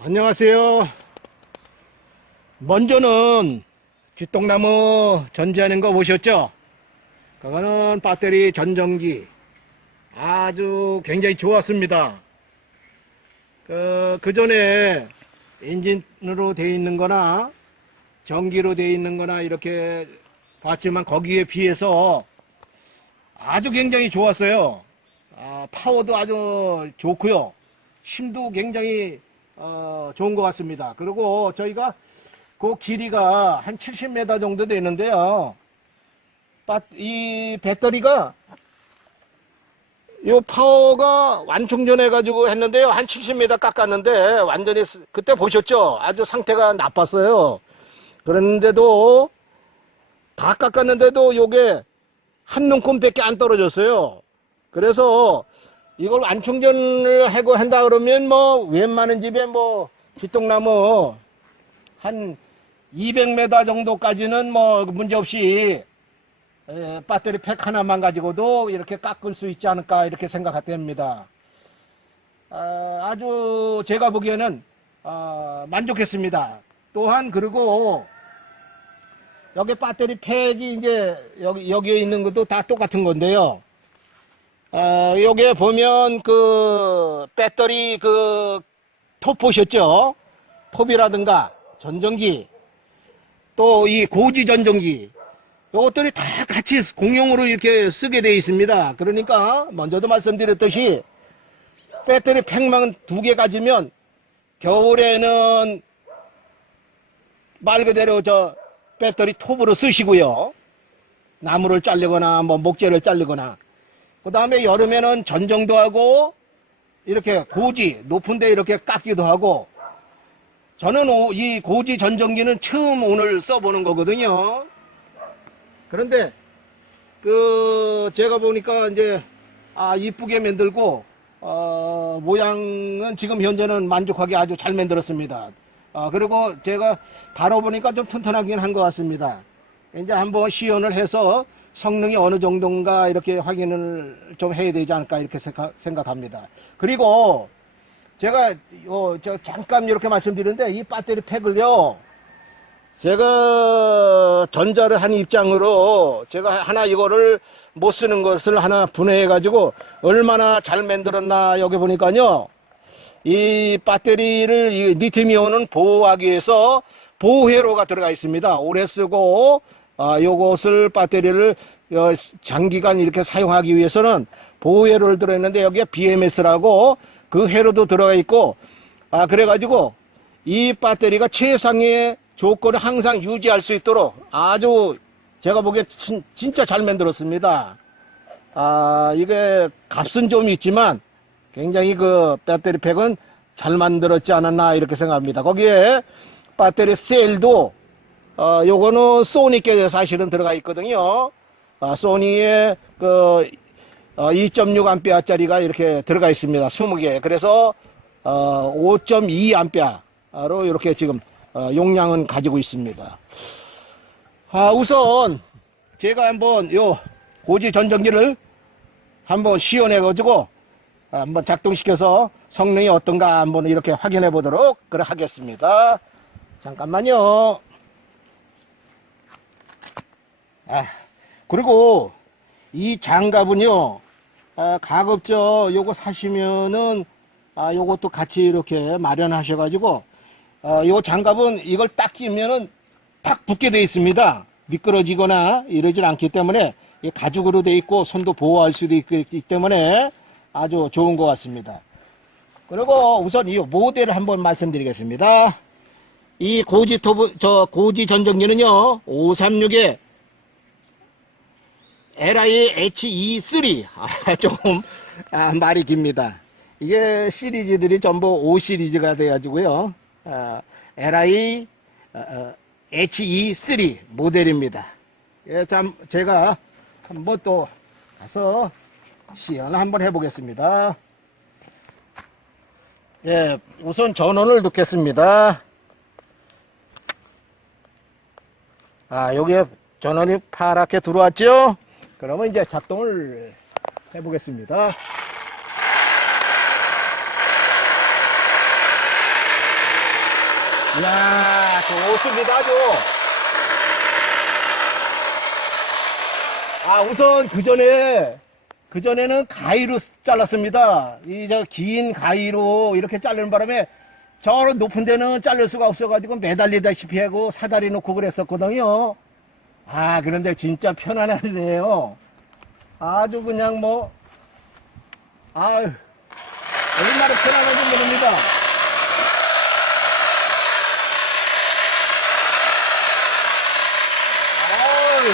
안녕하세요. 먼저는 쥐똥나무 전지하는 거 보셨죠? 그거는 배터리 전정기. 아주 굉장히 좋았습니다. 그, 그 전에 엔진으로 되어 있는 거나 전기로 되어 있는 거나 이렇게 봤지만 거기에 비해서 아주 굉장히 좋았어요. 아, 파워도 아주 좋고요. 힘도 굉장히 어, 좋은 것 같습니다. 그리고 저희가 그 길이가 한 70m 정도 되는데요. 바- 이 배터리가 이 파워가 완충전해 가지고 했는데요. 한 70m 깎았는데 완전히 쓰- 그때 보셨죠? 아주 상태가 나빴어요. 그랬는데도 다 깎았는데도 요게 한 눈금밖에 안 떨어졌어요. 그래서 이걸 완충전을 하고 한다 그러면 뭐 웬만한 집에 뭐 쥐똥나무 한 200m 정도까지는 뭐 문제 없이 에, 배터리 팩 하나만 가지고도 이렇게 깎을 수 있지 않을까 이렇게 생각됩니다. 아, 주 제가 보기에는 아, 만족했습니다. 또한 그리고 여기 배터리 팩이 이제 여기 여기에 있는 것도 다 똑같은 건데요. 아, 여기에 보면 그 배터리 그 톱 보셨죠? 톱이라든가 전정기 또 이 고지 전정기 요것들이 다 같이 공용으로 이렇게 쓰게 되어 있습니다. 그러니까 먼저도 말씀드렸듯이 배터리 팩만 두 개 가지면 겨울에는 말 그대로 저 배터리 톱으로 쓰시고요. 나무를 자르거나 뭐 목재를 자르거나 그 다음에 여름에는 전정도 하고 이렇게 고지 높은 데 이렇게 깎기도 하고 저는 오- 이 고지 전정기는 처음 오늘 써보는 거거든요. 그런데 그 제가 보니까 이제 아 이쁘게 만들고 어 모양은 지금 현재는 만족하게 아주 잘 만들었습니다. 아 그리고 제가 다뤄보니까 좀 튼튼하긴 한 것 같습니다. 이제 한번 시연을 해서 성능이 어느 정도인가 이렇게 확인을 좀 해야 되지 않을까 이렇게 생각, 생각합니다. 그리고 제가 요, 저 잠깐 이렇게 말씀드리는데 이 배터리 팩을요 제가 전자를 한 입장으로 제가 하나 이거를 못 쓰는 것을 하나 분해해 가지고 얼마나 잘 만들었나 여기 보니까요 이 배터리를 이 리튬이온은 보호하기 위해서 보호회로가 들어가 있습니다. 오래 쓰고 아, 요것을 배터리를 어, 장기간 이렇게 사용하기 위해서는 보호회로를 들어있는데 여기에 BMS라고 그 회로도 들어가 있고 아 그래가지고 이 배터리가 최상의 조건을 항상 유지할 수 있도록 아주 제가 보기에 진, 진짜 잘 만들었습니다. 아 이게 값은 좀 있지만 굉장히 그 배터리 팩은 잘 만들었지 않았나 이렇게 생각합니다. 거기에 배터리 셀도 어 요거는 소니께 사실은 들어가 있거든요. 아, 소니의 그 어, 2.6A짜리가 이렇게 들어가 있습니다. 20개. 그래서 어, 5.2A로 이렇게 지금 어, 용량은 가지고 있습니다. 아, 우선 제가 한번 요 고지 전정기를 한번 시연해 가지고 한번 작동시켜서 성능이 어떤가 한번 이렇게 확인해 보도록 그래 하겠습니다. 잠깐만요. 아, 그리고 이 장갑은요, 아, 가급적 요거 사시면은, 아, 요것도 같이 이렇게 마련하셔가지고, 어, 요 장갑은 이걸 딱 끼면은 탁 붙게 돼 있습니다. 미끄러지거나 이러질 않기 때문에 이 가죽으로 돼 있고 손도 보호할 수도 있기 때문에 아주 좋은 것 같습니다. 그리고 우선 이 모델을 한번 말씀드리겠습니다. 이 고지 토브, 저 고지 전정기는요, 536에 LIHE3. 아, 조금, 아, 말이 깁니다. 이게 시리즈들이 전부 5 시리즈가 돼가지고요. 아, LI, 어, 어, HE3 모델입니다. 예, 참, 제가 한번 또 가서 시연을 한번 해보겠습니다. 예, 우선 전원을 넣겠습니다. 아, 여기에 전원이 파랗게 들어왔죠? 그러면 이제 작동을 해보겠습니다. 이야, 좋습니다, 아주. 아, 우선 그 전에, 그 전에는 가위로 잘랐습니다. 이, 저, 긴 가위로 이렇게 자르는 바람에 저 높은 데는 자를 수가 없어가지고 매달리다시피 하고 사다리 놓고 그랬었거든요. 아, 그런데 진짜 편안하네요. 아주 그냥 뭐, 아유, 얼마나 편안한지 모릅니다. 아유.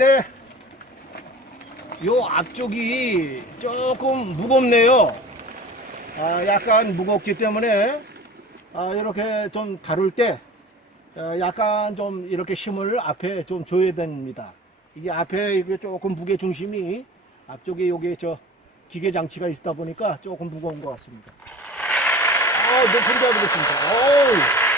그런데 요 앞쪽이 조금 무겁네요. 아, 약간 무겁기 때문에 아, 이렇게 좀 다룰 때 어, 약간 좀 이렇게 힘을 앞에 좀 줘야 됩니다. 이게 앞에 이게 조금 무게 중심이 앞쪽에 요게 저 기계 장치가 있다 보니까 조금 무거운 것 같습니다. 아, 높은 데 하겠습니다.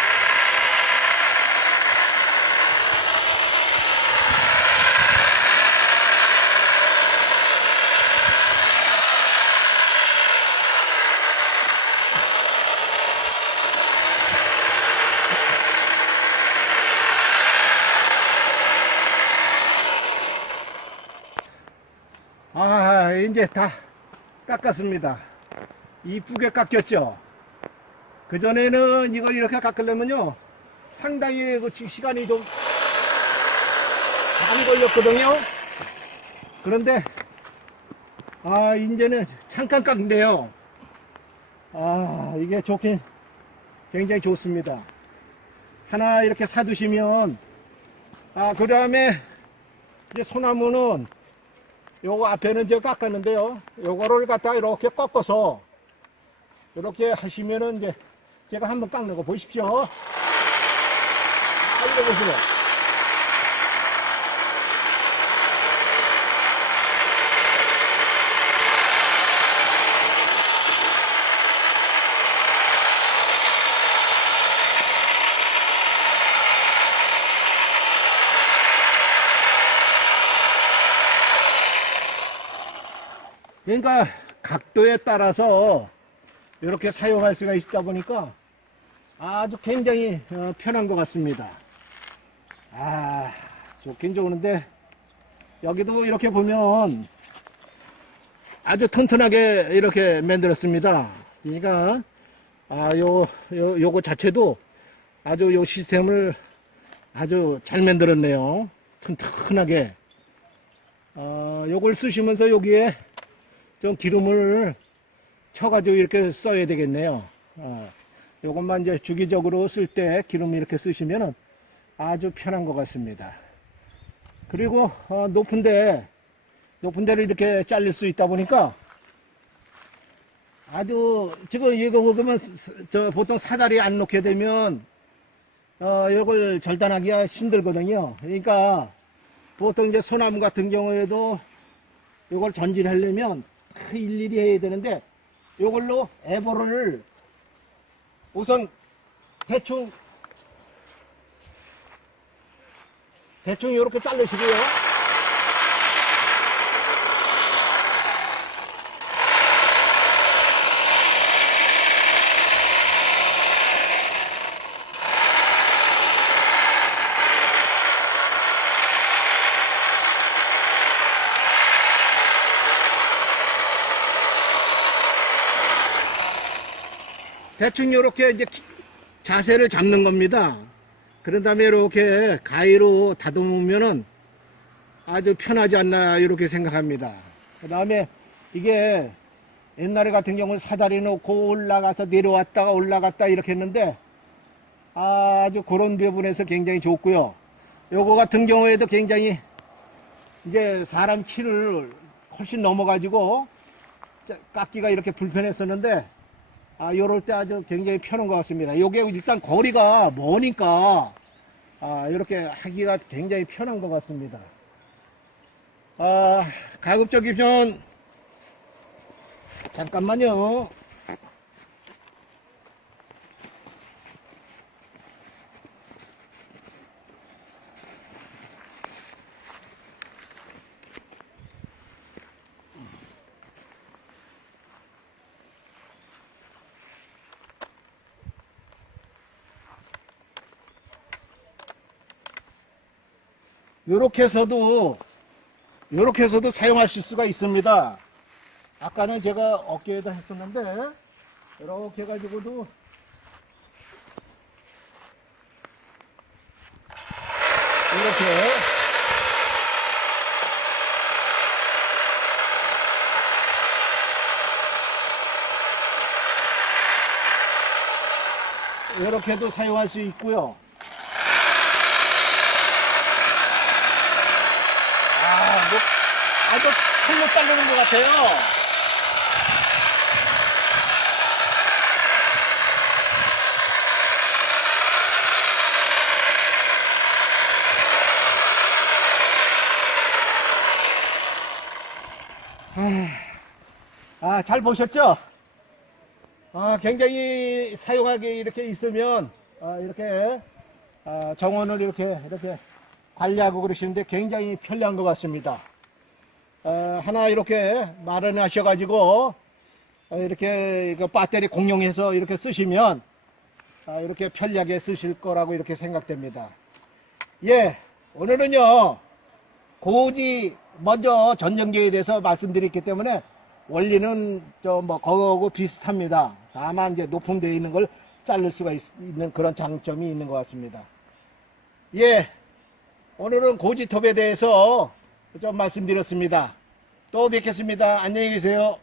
이제 다 깎았습니다. 이쁘게 깎였죠? 그전에는 이걸 이렇게 깎으려면요, 상당히 그 시- 시간이 좀 많이 걸렸거든요. 그런데, 아, 이제는 잠깐 깎는데요. 아, 이게 좋긴 굉장히 좋습니다. 하나 이렇게 사두시면, 아, 그 다음에 이제 소나무는 요거 앞에는 제가 깎았는데요. 요거를 갖다 이렇게 꺾어서 이렇게 하시면은 이제 제가 한번 깎는 거 보십시오. 아, 이거 보세요. 그러니까 각도에 따라서 이렇게 사용할 수가 있다 보니까 아주 굉장히 어, 편한 것 같습니다. 아, 좋긴 좋은데 여기도 이렇게 보면 아주 튼튼하게 이렇게 만들었습니다. 그러니까 아, 요, 요, 요거 자체도 아주 요 시스템을 아주 잘 만들었네요. 튼튼하게. 어, 요걸 쓰시면서 여기에 좀 기름을 쳐가지고 이렇게 써야 되겠네요. 어, 요것만 이제 주기적으로 쓸 때 기름 이렇게 쓰시면은 아주 편한 것 같습니다. 그리고 어, 높은데 높은 데를 이렇게 잘릴 수 있다 보니까 아주 지금 이거 보면 저 보통 사다리 안 놓게 되면 어 이걸 절단하기가 힘들거든요. 그러니까 보통 이제 소나무 같은 경우에도 이걸 전진하려면 그 일일이 해야 되는데 이걸로 에버를 우선 대충 대충 이렇게 자르시고요. 대충 이렇게 이제 자세를 잡는 겁니다. 그런 다음에 이렇게 가위로 다듬으면은 아주 편하지 않나 이렇게 생각합니다. 그 다음에 이게 옛날에 같은 경우는 사다리 놓고 올라가서 내려왔다가 올라갔다 이렇게 했는데 아주 그런 부분에서 굉장히 좋고요. 요거 같은 경우에도 굉장히 이제 사람 키를 훨씬 넘어가지고 깎기가 이렇게 불편했었는데 아, 요럴 때 아주 굉장히 편한 것 같습니다. 요게 일단 거리가 머니까, 아, 이렇게 하기가 굉장히 편한 것 같습니다. 아, 가급적이면 잠깐만요. 요렇게 해서도 요렇게 해서도 사용하실 수가 있습니다. 아까는 제가 어깨에다 했었는데 이렇게 해가지고도 이렇게 이렇게도 사용할 수 있고요. 아, 뭐, 아주 칼로 자르는 것 같아요. 아, 잘 보셨죠? 아, 굉장히 사용하기 이렇게 있으면, 아, 이렇게, 아, 정원을 이렇게, 이렇게 관리하고 그러시는데 굉장히 편리한 것 같습니다. 어, 하나 이렇게 마련하셔가지고 어, 이렇게 그 배터리 공용해서 이렇게 쓰시면 아, 이렇게 편리하게 쓰실 거라고 이렇게 생각됩니다. 예, 오늘은요 고지 먼저 전전기에 대해서 말씀드렸기 때문에 원리는 저뭐 그거하고 비슷합니다. 다만 이제 높음되어 있는 걸 자를 수가 있, 는 그런 장점이 있는 것 같습니다. 예, 오늘은 고지톱에 대해서 좀 말씀드렸습니다. 또 뵙겠습니다. 안녕히 계세요.